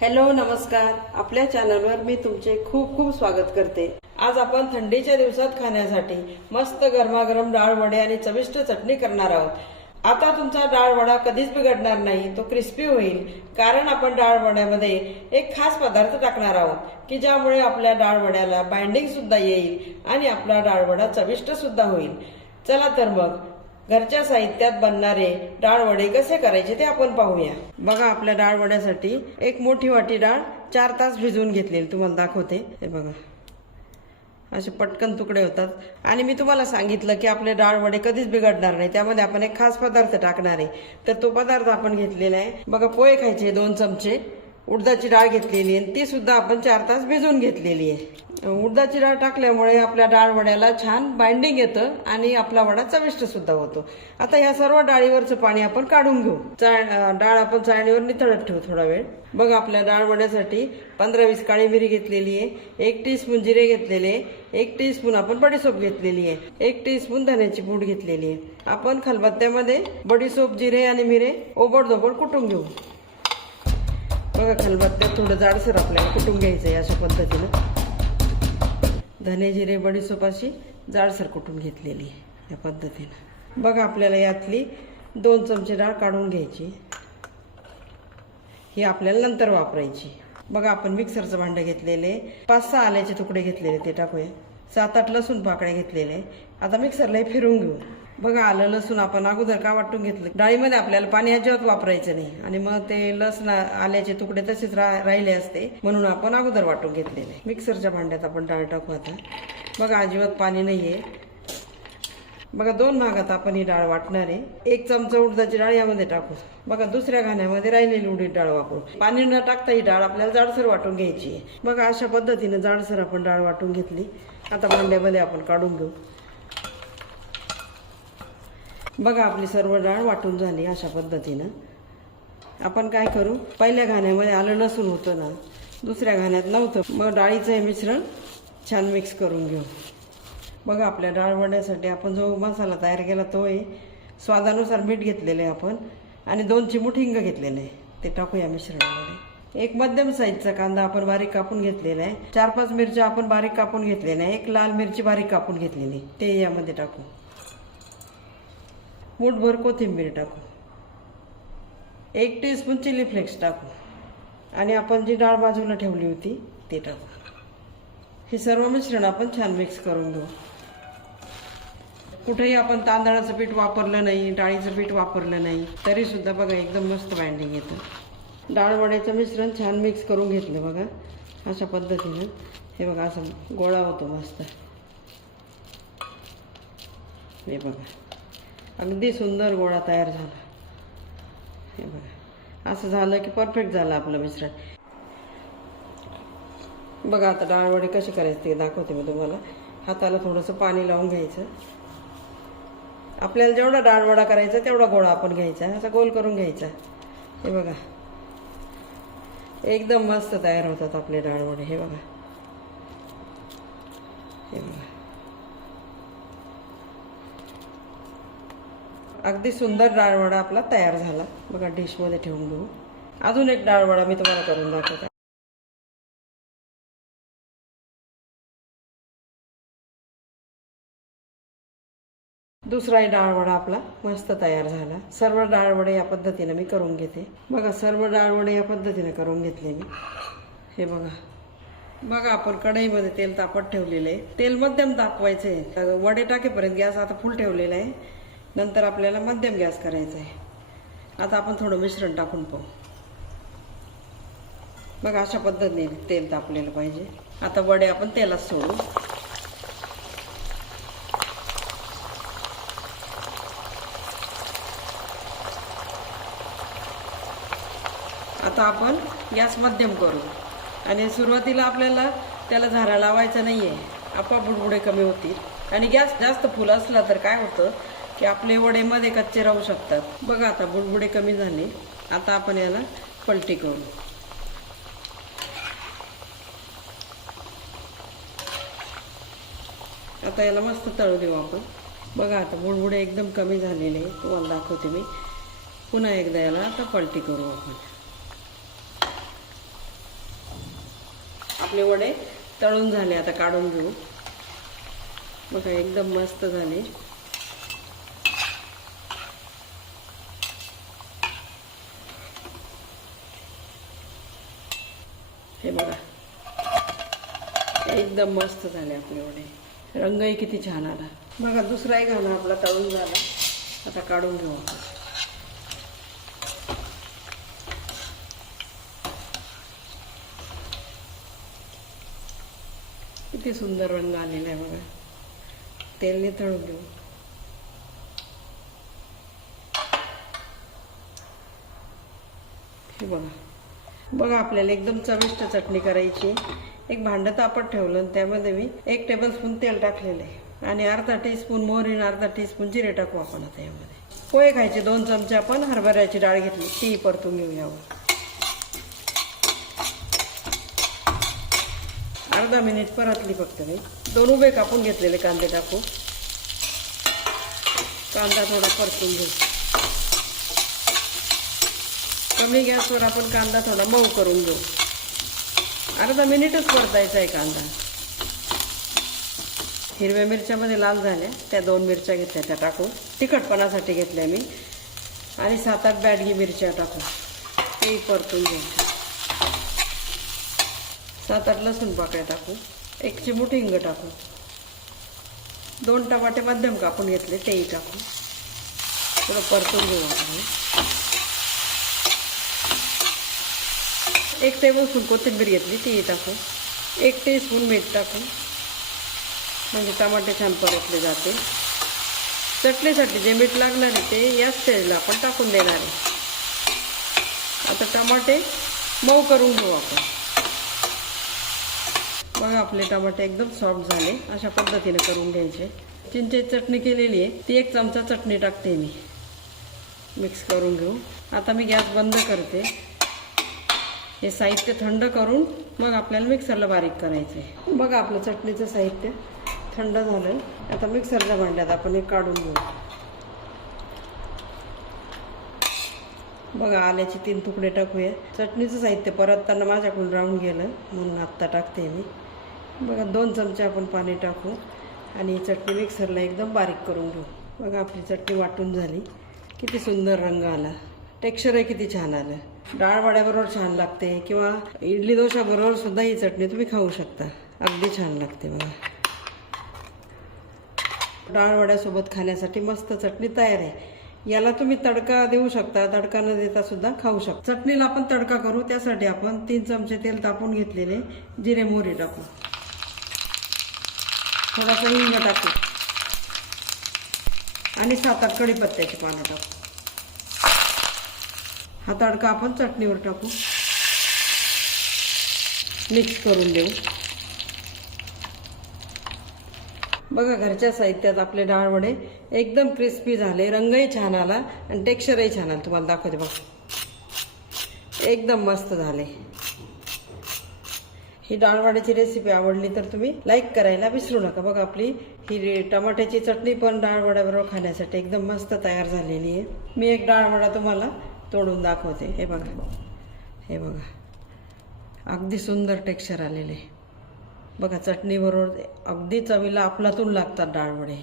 Hello नमस्कार. आपल्या चॅनलवर मी तुमचे खूप खूप स्वागत करते. आज आपण थंडीच्या दिवसात खाण्यासाठी मस्त गरमागरम डाळ वडे आणि चविष्ट चटणी करणार आहोत. आता तुमचा डाळ वडा कधीच बिघडणार नाही, तो क्रिस्पी होईल. कारण आपण डाळ वड्यामध्ये एक खास पदार्थ टाकणार आहोत की ज्यामुळे आपल्या डाळ वड्याला बाइंडिंग सुद्धा येईल आणि आपला डाळ वडा चविष्ट सुद्धा होईल. चला तर मग घरच्या साहित्यात बनणारे डाळ वडे कसे करायचे ते आपण पाहूया. बघा, आपल्या डाळ वड्यासाठी एक मोठी वाटी डाळ 4 तास भिजवून घेतलेली तुम्हाला दाखवते. हे बघा, असे पटकन तुकडे होतात. आणि मी तुम्हाला सांगितलं की आपले डाळ वडे कधीच बिघडणार नाही, त्यामध्ये आपण एक खास पदार्थ टाकणार आहे. तर तो पदार्थ आपण घेतलेला आहे. बघा, पोहे खायचे 2 चमचे, उडदाची डाळ घेतलेली आहे, ती सुद्धा आपण 4 तास भिजवून घेतलेली आहे. उडदाची डाळ टाकल्यामुळे आपल्या डाळ वड्याला छान बाइंडिंग येतं आणि आपला वडा चविष्ट सुद्धा होतो. आता ह्या सर्व डाळीवरचं पाणी आपण काढून घेऊ. डाळ आपण चाळणीवर निथळत ठेवू थोडा वेळ. बघा, आपल्या डाळ वड्यासाठी 15-20 काळी मिरी घेतलेली आहे, 1 टीस्पून जिरे घेतलेले, 1 टीस्पून आपण बडीशोप घेतलेली आहे, 1 टीस्पून धन्याची पूड घेतलेली आहे. आपण खलबत्त्यामध्ये बडीशोप, जिरे आणि मिरे ओबडधोबड कुटून घेऊ. बघा, खलबत्त्यात थोडं जाडसर आपल्याला कुटून घ्यायचं आहे. अशा पद्धतीनं धने, जिरे, बडीशोप अशी जाडसर कुटून घेतलेली आहे या पद्धतीनं. बघा, आपल्याला यातली 2 चमचे डाळ काढून घ्यायची. ही आपल्याला नंतर वापरायची. बघा, आपण मिक्सरचं भांडं घेतलेले, 5-6 आल्याचे तुकडे घेतलेले ते टाकूया, 7-8 लसूण पाकळ्या घेतलेले. आता मिक्सरला फिरवून घेऊ. बघा, आलं लसूण आपण अगोदर का वाटून घेतलं. डाळीमध्ये आपल्याला पाणी अजिबात वापरायचं नाही आणि मग ते लसूण आल्याचे तुकडे तसेच राहिले असते, म्हणून आपण अगोदर वाटून घेतलेले. मिक्सरच्या भांड्यात आपण डाळ टाकू आता. बघा, अजिबात पाणी नाहीये. बघा, 2 भागात आपण ही डाळ वाटणार आहे. 1 चमचा उडदाची डाळ यामध्ये टाकू. बघा, दुसऱ्या घाण्यामध्ये राहिलेली उडीद डाळ वापरू. पाणी न टाकता ही डाळ आपल्याला जाडसर वाटून घ्यायची आहे. बघा, अशा पद्धतीने जाडसर आपण डाळ वाटून घेतली. आता भांड्यामध्ये आपण काढून घेऊ. बघा, आपली सर्व डाळ वाटून झाली. अशा पद्धतीनं आपण काय करू, पहिल्या घाण्यामध्ये आलं लसूण होतं ना, दुसऱ्या घाण्यात नव्हतं. मग डाळीचं हे मिश्रण छान मिक्स करून घेऊ. बघा, आपल्या डाळ वड्यासाठी आपण जो मसाला तयार केला तो आहे. स्वादानुसार मीठ घेतलेलं आहे आपण आणि 2 चिमूट हिंग घेतलेलं आहे, ते टाकूया मिश्रणामध्ये. 1 मध्यम साईजचा कांदा आपण बारीक कापून घेतलेला आहे. 4-5 मिरच्या आपण बारीक कापून घेतलेल्या आहे. 1 लाल मिरची बारीक कापून घेतलेली, ते यामध्ये टाकू. मूठभर कोथिंबीर टाकू. 1 टीस्पून चिली फ्लेक्स टाकू आणि आपण जी डाळ बाजूला ठेवली होती ते टाकू. हे सर्व मिश्रण आपण छान मिक्स करून घेऊ. कुठेही आपण तांदळाचं पीठ वापरलं नाही, डाळीचं पीठ वापरलं नाही, तरी सुद्धा बघा एकदम मस्त बाइंडिंग येतं. डाळ वड्याचं मिश्रण छान मिक्स करून घेतलं. बघा, अशा पद्धतीनं हे बघा, असं गोळा होतो मस्त. हे बघा, अगदी सुंदर गोळा तयार झाला. हे बघा, असं झालं की परफेक्ट झालं आपलं मिश्रण. बघा, आता डाळ वडे कसे करायचे ते दाखवते मी तुम्हाला. हाताला थोडंसं पाणी लावून घ्यायचं. आपल्याला जेवढा डाळ वडा करायचा तेवढा गोळा आपण घ्यायचा, असा गोल करून घ्यायचा. हे बघा, एकदम मस्त तयार होतात आपले डाळ वडे. हे बघा, हे बघा, अगदी सुंदर डाळ वडा आपला तयार झाला. बघा, डिशमध्ये ठेवून घेऊ. अजून एक डाळ वडा मी तुम्हाला करून दाखवते. दुसराही डाळ वडा आपला मस्त तयार झाला. सर्व डाळ वडे या पद्धतीने मी करून घेते. बघा, सर्व डाळ वडे या पद्धतीने करून घेतले मी. हे बघा, बघा, आपण कढईमध्ये तेल तापत ठेवलेलं आहे. तेल मध्यम तापवायचं आहे. वडे टाकेपर्यंत गॅस आता फुल ठेवलेला आहे. नंतर आपल्याला मध्यम गॅस करायचा आहे. आता आपण थोडं मिश्रण टाकून पाहू. बघा, अशा पद्धतीने तेल तापलेलं पाहिजे. आता वडे आपण तेलात सोडू. आता आपण गॅस मध्यम करू आणि सुरुवातीला आपल्याला त्याला झारा लावायचा नाही आहे. आपोआप बुडबुडे कमी होतील आणि गॅस जास्त फुल असला तर काय होतं की आपले वडे मध्ये कच्चे राहू शकतात. बघा, आता बुडबुडे कमी झाले. आता आपण याला पलटी करू. आता याला मस्त तळू देऊ आपण. बघा, आता बुडबुडे एकदम कमी झालेले, तुम्हाला दाखवते मी. पुन्हा एकदा याला आता पलटी करू आपण. आपले वडे तळून झाले, आता काढून घेऊ. बघा एकदम मस्त झाले. हे बघा एकदम मस्त झाले आपले वडे. रंगही किती छान आला. बघा दुसराही घाणा आपला तळून झाला, आता काढून घेऊ आपण. किती सुंदर रंग आलेला आहे बघा. तेलने तळून घेऊ. हे बघा आपल्याला एकदम चविष्ट चटणी करायची. एक भांडं तापत ठेवलं, त्यामध्ये मी 1 टेबलस्पून तेल टाकलेलं आहे आणि अर्धा टीस्पून मोहरी आणि अर्धा टीस्पून जिरे टाकू आपण आता यामध्ये. पोहे खायचे 2 चमचे आपण हरभऱ्याची डाळ घेतली, ती परतून घेऊ यावर. अर्धा मिनिट परतली फक्त मी. 2 उभे कापून घेतलेले कांदे टाकू. कांदा थोडा परतून घेऊ. कमी गॅसवर आपण कांदा थोडा मऊ करून घेऊ. अर्धा मिनिटच परतायचा आहे कांदा. हिरव्या मिरच्यामध्ये लाल झाल्या, त्या 2 मिरच्या घेतल्या त्या टाकू. तिखटपणासाठी घेतल्या मी. आणि 7-8 बॅडगी मिरच्या टाकू, ते परतून घेऊ. 7-8 लसूण पाकळ्या टाकू. 1 चिमूट हिंग टाकू. 2 टमाटे मध्यम कापून घेतले, तेही टाकू. थोडं परतून घेऊ आपण. 1 टेबलस्पून कोथिंबीर घेतली, तीही टाकू. 1 टीस्पून मीठ टाकू, म्हणजे टमाटे छान परतले जाते. चटणीसाठी जे मीठ लागणार आहे ते या स्टेजला आपण टाकून देणार आहे. आता टमाटे मऊ करून घेऊ आपण. बघा आपले टमाटे एकदम सॉफ्ट झाले. अशा पद्धतीने करून घ्यायचे. चिंचेची चटणी केलेली आहे, ती 1 चमचा चटणी टाकते मी. मिक्स करून घेऊ. आता मी गॅस बंद करते. हे साहित्य थंड करून मग आपल्याला मिक्सरला बारीक करायचं आहे. बघा आपलं चटणीचं साहित्य थंड झालं. आता मिक्सरच्या भांड्यात आपण हे काढून घेऊ. बघा आल्याचे 3 तुकडे टाकूया. चटणीचं साहित्य परतताना माझ्याकडून राहून गेलं, म्हणून आत्ता टाकते मी. बघा 2 चमचे आपण पाणी टाकू आणि चटणी मिक्सरला एकदम बारीक करून घेऊ. बघा आपली चटणी वाटून झाली. किती सुंदर रंग आला. टेक्स्चरही किती छान आलं. डाळ वड्याबरोबर छान लागते किंवा इडली डोशाबरोबर सुद्धा ही चटणी तुम्ही खाऊ शकता. अगदी छान लागते. बघा डाळ वड्यासोबत खाण्यासाठी मस्त चटणी तयार आहे. याला तुम्ही तडका देऊ शकता, तडका न देता सुद्धा खाऊ शकता. चटणीला आपण तडका करू, त्यासाठी आपण 3 चमचे तेल तापून घेतलेले, जिरे मोहरी टाकू. थोडासा हिंग टाकू आणि 7-8 कढीपत्त्याची पानं टाकू. हा तडका आपण चटणीवर टाकू. मिक्स करून देऊ. बघा घरच्या साहित्यात आपले डाळ वडे एकदम क्रिस्पी झाले. रंगही छान आला आणि टेक्स्चरही छान आलं. तुम्हाला दाखवते बघा एकदम मस्त झाले. ही डाळवड्याची रेसिपी आवडली तर तुम्ही लाईक करायला विसरू नका. बघा आपली ही टमाट्याची चटणी पण डाळवड्याबरोबर खाण्यासाठी एकदम मस्त तयार झालेली आहे. मी एक डाळवडा तुम्हाला तोडून दाखवते. हे बघा, हे बघा अगदी सुंदर टेक्स्चर आलेले. बघा चटणीबरोबर अगदी चवीला अफलातून लागतात डाळवडे.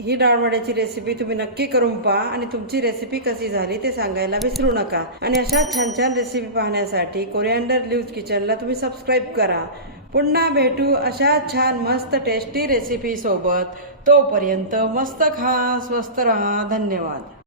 ही डाळवड्याची रेसिपी तुम्ही नक्की करून पहा आणि तुमची रेसिपी कशी झाली ते सांगायला विसरू नका. आणि अशा छान छान रेसिपी पाहण्यासाठी कोरिअँडर लीव्स किचनला तुम्ही सबस्क्राईब करा. पुन्हा भेटू अशा छान मस्त टेस्टी रेसिपी सोबत. तोपर्यंत मस्त खा, स्वस्त राहा. धन्यवाद.